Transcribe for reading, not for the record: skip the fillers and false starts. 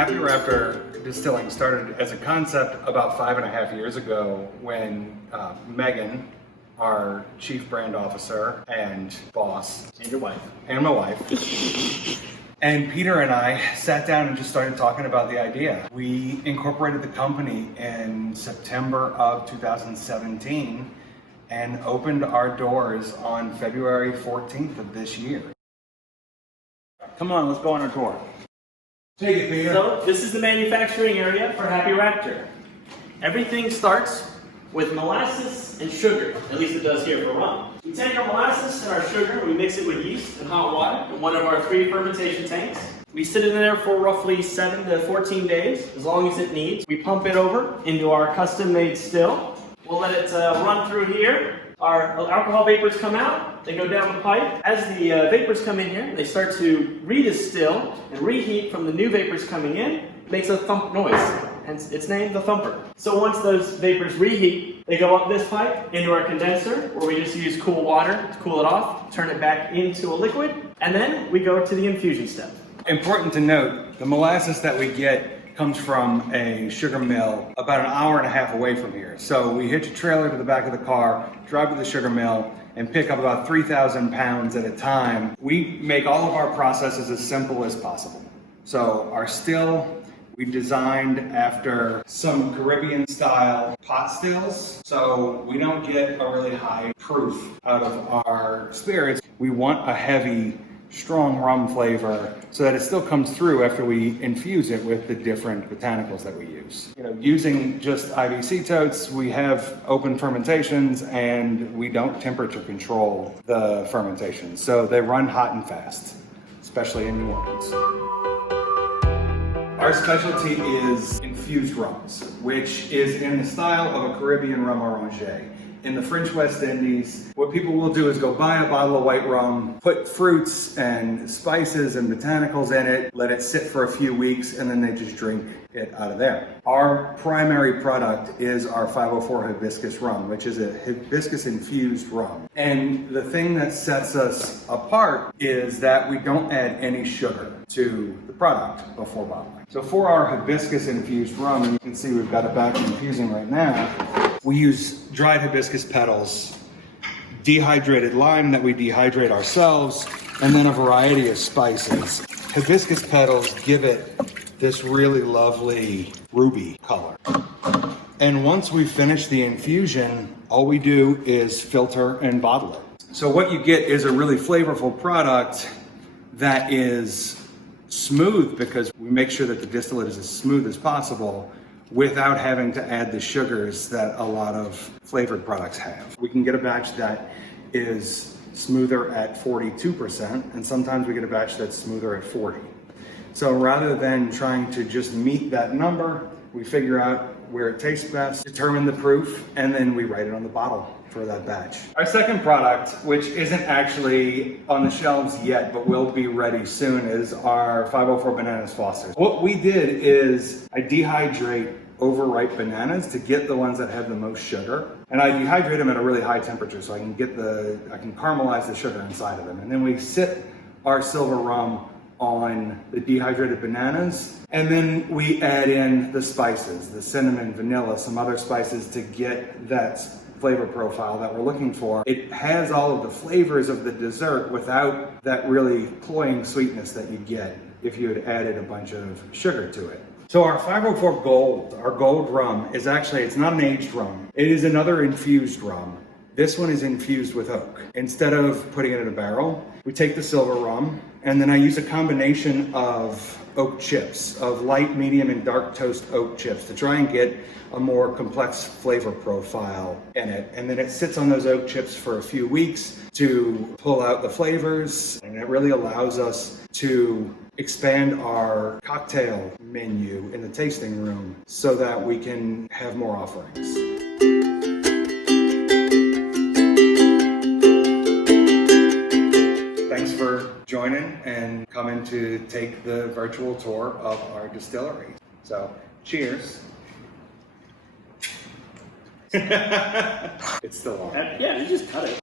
Happy Raptor Distilling started as a concept about 5.5 years ago when Megan, our chief brand officer and boss, And your wife. and my wife, and Peter and I sat down and just started talking about the idea. We incorporated the company in September of 2017 and opened our doors on February 14th of this year. Come on, let's go on our tour. Take it, Peter. So, this is the manufacturing area for Happy Raptor. Everything starts with molasses and sugar. At least it does here for rum. We take our molasses and our sugar, we mix it with yeast and hot water in one of our 3 fermentation tanks. We sit in there for roughly 7 to 14 days, as long as it needs. We pump it over into our custom-made still. We'll let it run through here. Our alcohol vapors come out, they go down the pipe. As the vapors come in here, they start to redistill and reheat from the new vapors coming in. It makes a thump noise, hence it's named the thumper. So once those vapors reheat, they go up this pipe into our condenser, where we just use cool water to cool it off, turn it back into a liquid, and then we go to the infusion step. Important to note, the molasses that we get comes from a sugar mill about 1.5 hours away from here. So we hitch a trailer to the back of the car, drive to the sugar mill, and pick up about 3,000 pounds at a time. We make all of our processes as simple as possible. So our still, we designed after some Caribbean style pot stills. So we don't get a really high proof out of our spirits. We want a heavy, strong rum flavor so that it still comes through after we infuse it with the different botanicals that we use. Using just IBC totes, we have open fermentations and we don't temperature control the fermentation. So they run hot and fast, especially in New Orleans. Our specialty is infused rums, which is in the style of a Caribbean rum orangé. In the French West Indies, what people will do is go buy a bottle of white rum, put fruits and spices and botanicals in it, let it sit for a few weeks, and then they just drink it out of there. Our primary product is our 504 hibiscus rum, which is a hibiscus infused rum. And the thing that sets us apart is that we don't add any sugar to the product before bottling. So for our hibiscus infused rum, and you can see we've got a batch infusing right now, we use dried hibiscus petals, dehydrated lime that we dehydrate ourselves, and then a variety of spices. Hibiscus petals give it this really lovely ruby color. And once we finish the infusion, all we do is filter and bottle it. So what you get is a really flavorful product that is smooth, because we make sure that the distillate is as smooth as possible without having to add the sugars that a lot of flavored products have. We can get a batch that is smoother at 42%, and sometimes we get a batch that's smoother at 40. So rather than trying to just meet that number, we figure out where it tastes best, determine the proof, and then we write it on the bottle for that batch. Our second product, which isn't actually on the shelves yet, but will be ready soon, is our 504 Bananas Fosters. What we did is I dehydrate overripe bananas to get the ones that have the most sugar. And I dehydrate them at a really high temperature so I can caramelize the sugar inside of them. And then we sit our silver rum on the dehydrated bananas, and then we add in the spices, the cinnamon, vanilla, some other spices to get that flavor profile that we're looking for. It has all of the flavors of the dessert without that really cloying sweetness that you get if you had added a bunch of sugar to it. So our 504 Gold, our gold rum, is actually, it's not an aged rum. It is another infused rum. This one is infused with oak. Instead of putting it in a barrel, we take the silver rum, and then I use a combination of oak chips, of light, medium, and dark toast oak chips to try and get a more complex flavor profile in it. And then it sits on those oak chips for a few weeks to pull out the flavors, and it really allows us to expand our cocktail menu in the tasting room so that we can have more offerings. Thanks for joining and coming to take the virtual tour of our distillery. So, cheers. It's still on. Yeah, you just cut it.